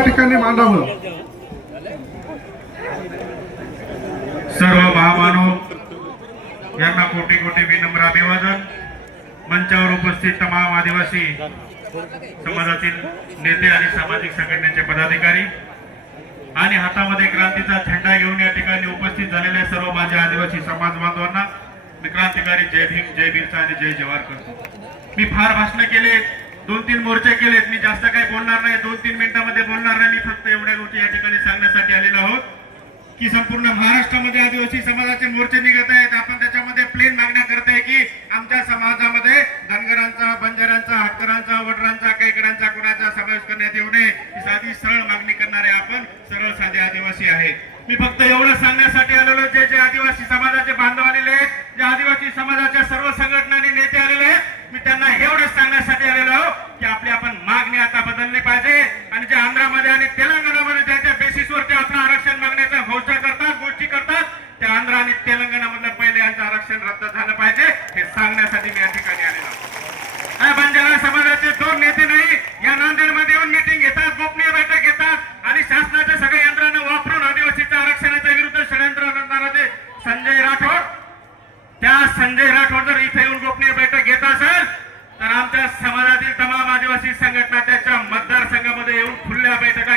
एका ठिकाणी मांडावं. सर्व महामानव यांना कोटी कोटी विनम्र अभिवादन. मंचावर उपस्थित तमाम आदिवासी समाजातील नेते आणि सामाजिक संघटनेचे पदाधिकारी आणि हातामध्ये क्रांतीचा झेंडा घेऊन या ठिकाणी उपस्थित झालेल्या सर्व माझ्या आदिवासी समाज बांधवांना मी क्रांतिकारी जय भीम जय वीरचा आणि जय जवार करतो मी फार भाषण केले दोन तीन मोर्चे केलेत. मी जास्त काही बोलणार नाही. दोन तीन मिनिटांमध्ये बोलणार नाही. मी फक्त एवढ्या गोष्टी या ठिकाणी सांगण्यासाठी आलेलो आहोत की संपूर्ण महाराष्ट्रामध्ये आदिवासी समाजाचे मोर्चे निघत आहेत. आपण त्याच्यामध्ये प्लेन मागण्या करताय की आमच्या समाजामध्ये धनगरांचा बंजारांचा हटकरांचा वडरांचा कैकडांचा कुणाचा समावेश करण्यात येऊ नये. साधी सरळ मागणी करणारे आपण सरळ साधे आदिवासी आहेत. मी फक्त एवढं सांगण्यासाठी आलेलो जे जे आदिवासी समाजाचे बांधव आलेले आहेत जे आदिवासी समाजाच्या सर्व संघटनांनी नेते आलेले आहेत मी त्यांना एवढंच सांगण्यासाठी आलेलो आहो की आपली आपण मागणी आता बदलली पाहिजे आणि जे आंध्रामध्ये आणि तेलंगणामध्ये ज्याच्या बेसिसवर ते आपलं आरक्षण मागण्याचा घोषणा करतात गोष्टी करतात ते आंध्र आणि तेलंगणामधलं पहिले यांचं आरक्षण रद्द झालं पाहिजे हे सांगण्यासाठी मी या ठिकाणी आलेलो आहे. बंजारा समाजाचे दोन नेते नाही या नांदेडमध्ये येऊन मिटिंग घेतात गोपनीय बैठक घेतात आणि शासनाच्या सगळ्या यंत्रणा वापरून आदिवासीच्या आरक्षणाच्या विरुद्ध षडयंत्र करणारे संजय राठोड त्या संजय राठोड जर इथे येऊन गोपनीय बैठक घेत असेल तर आमच्या समाजातील तमाम आदिवासी संघटना त्याच्या मतदारसंघामध्ये येऊन खुल्या बैठका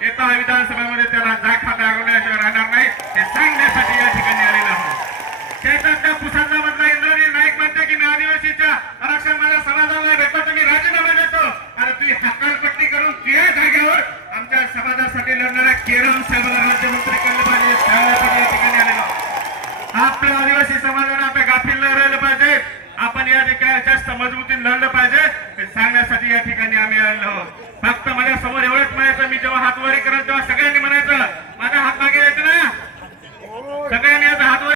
घेऊन एका विधानसभेमध्ये त्याला जाखा दाखवल्याशिवाय राहणार नाही. हे सांगण्यासाठी या ठिकाणी आलेला आहोत. त्याच्यात पुसाचा मधला इंद्रनील नाईक म्हणते की मी आदिवासीच्या आरक्षण माझ्या समाजाला भेटतो तर मी राजीनामा देतो. आणि तुम्ही हकालपट्टी करून तुझ्या जागेवर आमच्या समाजासाठी लढणाऱ्या केरळ साहेबाला राज्यमंत्री केलं पाहिजे त्यासाठी या ठिकाणी आलेलो आपल्या आदिवासी समाजाला सांगण्यासाठी या ठिकाणी आम्ही आलो फक्त माझ्यासमोर एवढंच म्हणायचं मी जेव्हा हातवारी करेल तेव्हा सगळ्यांनी म्हणायचं